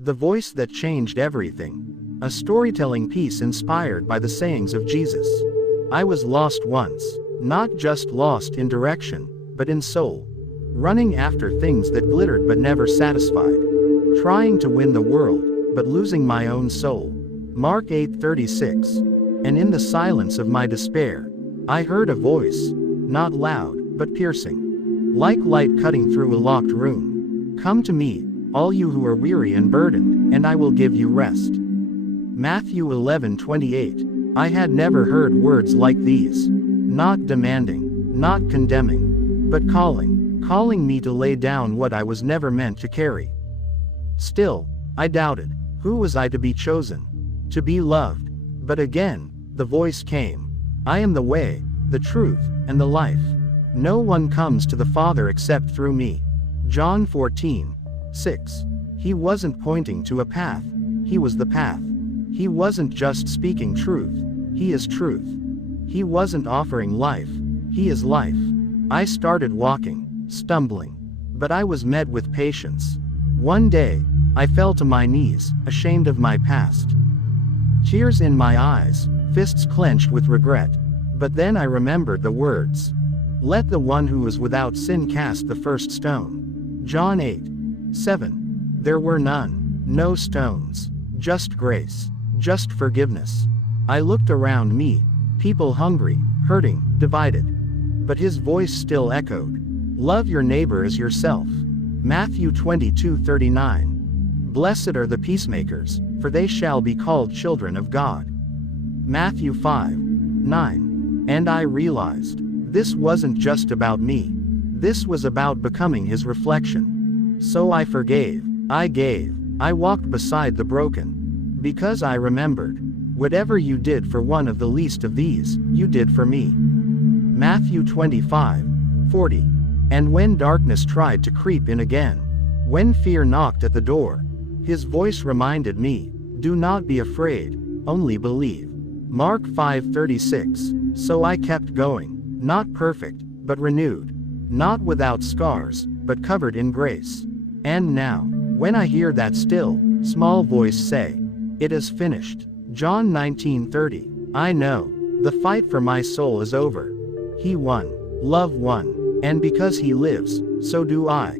The voice that changed everything. A storytelling piece inspired by the sayings of Jesus. I was lost once, not just lost in direction, but in soul. Running after things that glittered but never satisfied. Trying to win the world, but losing my own soul. Mark 8:36. And in the silence of my despair, I heard a voice, not loud, but piercing. Like light cutting through a locked room. Come to me, all you who are weary and burdened, and I will give you rest. Matthew 11:28. I had never heard words like these. Not demanding, not condemning, but calling me to lay down what I was never meant to carry. Still, I doubted. Who was I to be chosen? To be loved? But again, the voice came. I am the way, the truth, and the life. No one comes to the Father except through me. John 14:6. He wasn't pointing to a path. He was the path. He wasn't just speaking truth. He is truth. He wasn't offering life. He is life. I started walking, stumbling. But I was met with patience. One day, I fell to my knees, ashamed of my past. Tears in my eyes, fists clenched with regret. But then I remembered the words. Let the one who is without sin cast the first stone. John 8:7. There were none, no stones, just grace, just forgiveness. I looked around me, people hungry, hurting, divided. But his voice still echoed. Love your neighbor as yourself. Matthew 22:39. Blessed are the peacemakers, for they shall be called children of God. Matthew 5:9. And I realized, this wasn't just about me. This was about becoming his reflection. So I forgave, I gave, I walked beside the broken. Because I remembered, whatever you did for one of the least of these, you did for me. Matthew 25:40. And when darkness tried to creep in again, when fear knocked at the door, his voice reminded me, do not be afraid, only believe. Mark 5:36. So I kept going, not perfect, but renewed. Not without scars, but covered in grace. And now, when I hear that still, small voice say, it is finished. John 19:30. I know, the fight for my soul is over. He won. Love won. And because he lives, so do I.